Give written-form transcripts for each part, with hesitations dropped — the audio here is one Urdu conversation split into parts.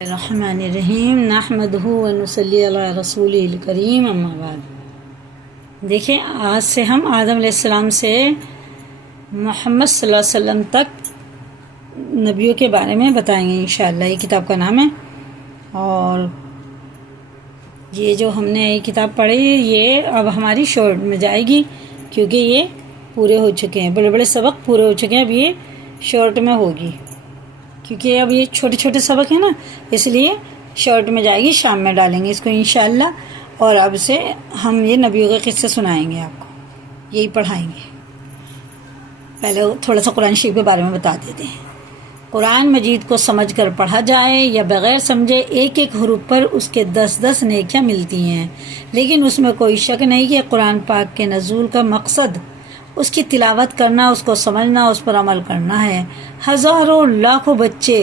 الرحمن الرحیم نحمدہ ونصلی علی رسولہ الکریم اما بعد۔ دیکھیں، آج سے ہم آدم علیہ السلام سے محمد صلی اللہ علیہ وسلم تک نبیوں کے بارے میں بتائیں گے انشاءاللہ۔ یہ کتاب کا نام ہے، اور یہ جو ہم نے یہ کتاب پڑھی یہ اب ہماری شارٹ میں جائے گی، کیونکہ یہ پورے ہو چکے ہیں، بڑے بڑے سبق پورے ہو چکے ہیں، اب یہ شارٹ میں ہوگی کیونکہ اب یہ چھوٹے چھوٹے سبق ہیں نا، اس لیے شارٹ میں جائے گی، شام میں ڈالیں گے اس کو انشاءاللہ۔ اور اب سے ہم یہ نبیوں کے قصے سنائیں گے، آپ کو یہی پڑھائیں گے۔ پہلے تھوڑا سا قرآن شریف کے بارے میں بتا دیتے ہیں۔ قرآن مجید کو سمجھ کر پڑھا جائے یا بغیر سمجھے ایک ایک حروف پر اس کے 10 نیکیاں ملتی ہیں، لیکن اس میں کوئی شک نہیں کہ قرآن پاک کے نزول کا مقصد اس کی تلاوت کرنا، اس کو سمجھنا، اس پر عمل کرنا ہے۔ ہزاروں لاکھوں بچے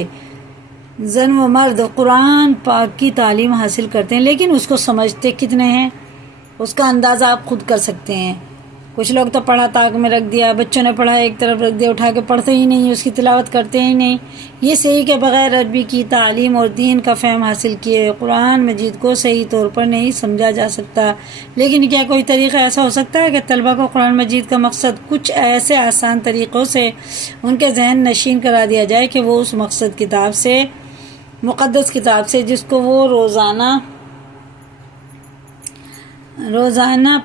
زن و مرد قرآن پاک کی تعلیم حاصل کرتے ہیں، لیکن اس کو سمجھتے کتنے ہیں اس کا اندازہ آپ خود کر سکتے ہیں۔ کچھ لوگ تو پڑھا تاک میں رکھ دیا، بچوں نے پڑھا ایک طرف رکھ دیا، اٹھا کے پڑھتے ہی نہیں، اس کی تلاوت کرتے ہی نہیں۔ یہ صحیح کہ بغیر عربی کی تعلیم اور دین کا فہم حاصل کیے قرآن مجید کو صحیح طور پر نہیں سمجھا جا سکتا، لیکن کیا کوئی طریقہ ایسا ہو سکتا ہے کہ طلبہ کو قرآن مجید کا مقصد کچھ ایسے آسان طریقوں سے ان کے ذہن نشین کرا دیا جائے کہ وہ اس مقصد کتاب سے، مقدس کتاب سے، جس کو وہ روزانہ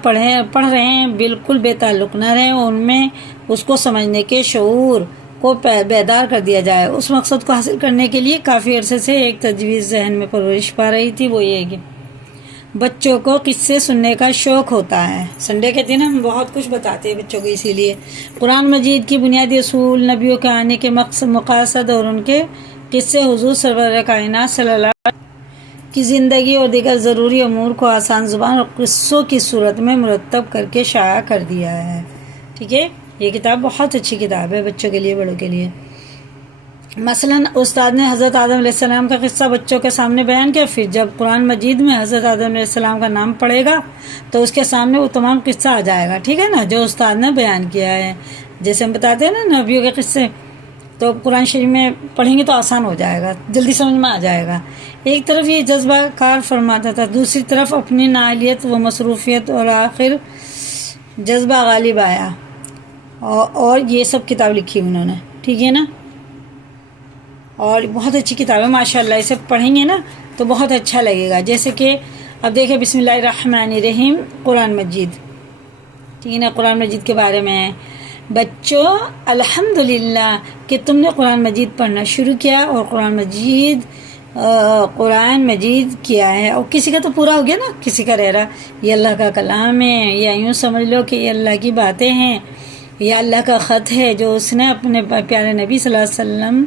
پڑھ رہے ہیں، بالکل بے تعلق نہ رہے، ان میں اس کو سمجھنے کے شعور کو بیدار کر دیا جائے۔ اس مقصد کو حاصل کرنے کے لیے کافی عرصے سے ایک تجویز ذہن میں پرورش پا رہی تھی، وہ یہ ہے کہ بچوں کو قصے سننے کا شوق ہوتا ہے۔ سنڈے کے دن ہم بہت کچھ بتاتے ہیں بچوں کو، اسی لیے قرآن مجید کی بنیادی اصول، نبیوں کے آنے کے مقاصد اور ان کے قصے، حضور سرور کائنات صلی اللہ علیہ وسلم کی زندگی اور دیگر ضروری امور کو آسان زبان اور قصوں کی صورت میں مرتب کر کے شائع کر دیا ہے۔ ٹھیک ہے، یہ کتاب بہت اچھی کتاب ہے بچوں کے لیے، بڑوں کے لیے۔ مثلا استاد نے حضرت آدم علیہ السلام کا قصہ بچوں کے سامنے بیان کیا، پھر جب قرآن مجید میں حضرت آدم علیہ السلام کا نام پڑے گا تو اس کے سامنے وہ تمام قصہ آ جائے گا، ٹھیک ہے نا، جو استاد نے بیان کیا ہے۔ جیسے ہم بتاتے ہیں نا نبیوں کے قصے، تو قرآن شریف میں پڑھیں گے تو آسان ہو جائے گا، جلدی سمجھ میں آ جائے گا۔ ایک طرف یہ جذبہ کار فرماتا تھا، دوسری طرف اپنی نااہلیت و مصروفیت، اور آخر جذبہ غالب آیا، اور یہ سب کتاب لکھی انہوں نے، ٹھیک ہے نا۔ اور بہت اچھی کتاب ہے ماشاءاللہ، اسے پڑھیں گے نا تو بہت اچھا لگے گا۔ جیسے کہ اب دیکھیں، بسم اللہ الرحمن الرحیم، قرآن مجید، ٹھیک ہے نا، قرآن مجید کے بارے میں ہے۔ بچوں، الحمدللہ کہ تم نے قرآن مجید پڑھنا شروع کیا اور قرآن مجید کیا ہے، اور کسی کا تو پورا ہو گیا نا، کسی کا رہ رہا۔ یہ اللہ کا کلام ہے، یا یوں سمجھ لو کہ یہ اللہ کی باتیں ہیں، یا اللہ کا خط ہے جو اس نے اپنے پیارے نبی صلی اللہ علیہ وسلم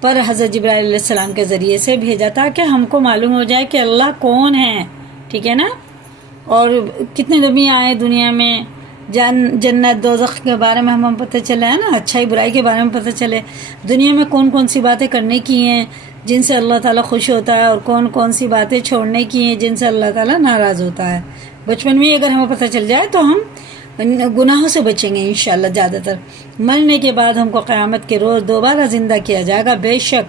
پر حضرت جبرائیل علیہ السلام کے ذریعے سے بھیجا تھا، کہ ہم کو معلوم ہو جائے کہ اللہ کون ہے، ٹھیک ہے نا۔ اور کتنے نبی آئے دنیا میں، جنت دوزخ کے بارے میں ہمیں پتہ چلا ہے نا، اچھائی برائی کے بارے میں پتہ چلے، دنیا میں کون کون سی باتیں کرنے کی ہیں جن سے اللہ تعالیٰ خوش ہوتا ہے، اور کون کون سی باتیں چھوڑنے کی ہیں جن سے اللہ تعالیٰ ناراض ہوتا ہے۔ بچپن میں اگر ہمیں پتہ چل جائے تو ہم گناہوں سے بچیں گے انشاءاللہ زیادہ تر۔ مرنے کے بعد ہم کو قیامت کے روز دوبارہ زندہ کیا جائے گا، بے شک،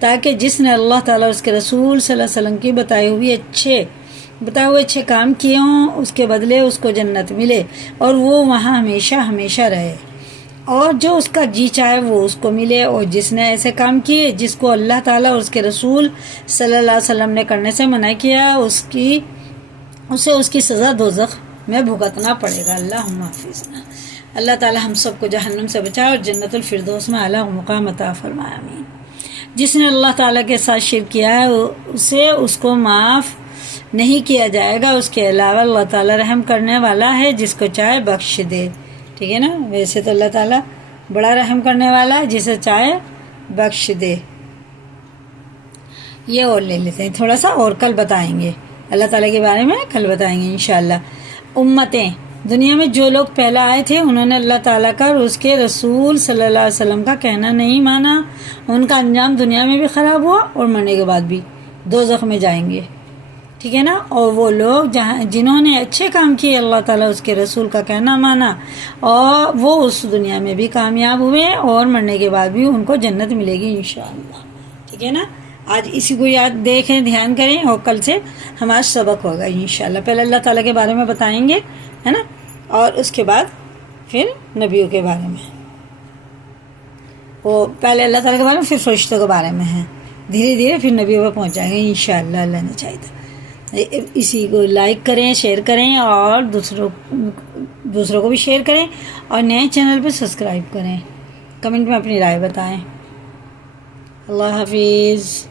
تاکہ جس نے اللہ تعالیٰ اور اس کے رسول صلی اللہ علیہ وسلم کی بتائے ہوئے اچھے کام کیے ہوں، اس کے بدلے اس کو جنت ملے، اور وہ وہاں ہمیشہ ہمیشہ رہے، اور جو اس کا جی چاہے وہ اس کو ملے۔ اور جس نے ایسے کام کیے جس کو اللہ تعالیٰ اور اس کے رسول صلی اللہ علیہ وسلم نے کرنے سے منع کیا، اسے اس کی سزا دوزخ میں بھگتنا پڑے گا۔ اللہم حافظنا، اللہ تعالیٰ ہم سب کو جہنم سے بچائے اور جنت الفردوس میں اعلیٰ مقام عطا فرمائے، آمین۔ جس نے اللہ تعالیٰ کے ساتھ شرک کیا ہے اس کو معاف نہیں کیا جائے گا، اس کے علاوہ اللہ تعالیٰ رحم کرنے والا ہے، جس کو چاہے بخش دے، ٹھیک ہے نا۔ ویسے تو اللہ تعالیٰ بڑا رحم کرنے والا ہے، جسے چاہے بخش دے۔ یہ اور لے لیتے ہیں تھوڑا سا، اور کل بتائیں گے اللہ تعالیٰ کے بارے میں، کل بتائیں گے انشاءاللہ۔ امتیں، دنیا میں جو لوگ پہلا آئے تھے انہوں نے اللہ تعالیٰ کا اور اس کے رسول صلی اللہ علیہ وسلم کا کہنا نہیں مانا، ان کا انجام دنیا میں بھی خراب ہوا اور مرنے کے بعد بھی دوزخ میں جائیں گے، ٹھیک ہے نا۔ اور وہ لوگ جنہوں نے اچھے کام کیے، اللہ تعالیٰ اس کے رسول کا کہنا مانا، اور وہ اس دنیا میں بھی کامیاب ہوئے اور مرنے کے بعد بھی ان کو جنت ملے گی انشاءاللہ، ٹھیک ہے نا۔ آج اسی کو یاد دیکھیں، دھیان کریں، اور کل سے ہمارا سبق ہوگا انشاءاللہ۔ پہلے اللہ تعالیٰ کے بارے میں بتائیں گے، ہے نا، اور اس کے بعد پھر نبیوں کے بارے میں، وہ پہلے اللہ تعالیٰ کے بارے میں، پھر فرشتوں کے بارے میں ہیں، دھیرے دھیرے پھر نبیوں پہ پہنچ جائیں گے انشاءاللہ، اللہ نے چاہیے تو۔ اسی کو لائک کریں، شیئر کریں، اور دوسروں کو بھی شیئر کریں، اور نئے چینل پہ سبسکرائب کریں، کمنٹ میں اپنی رائے بتائیں۔ اللہ حافظ۔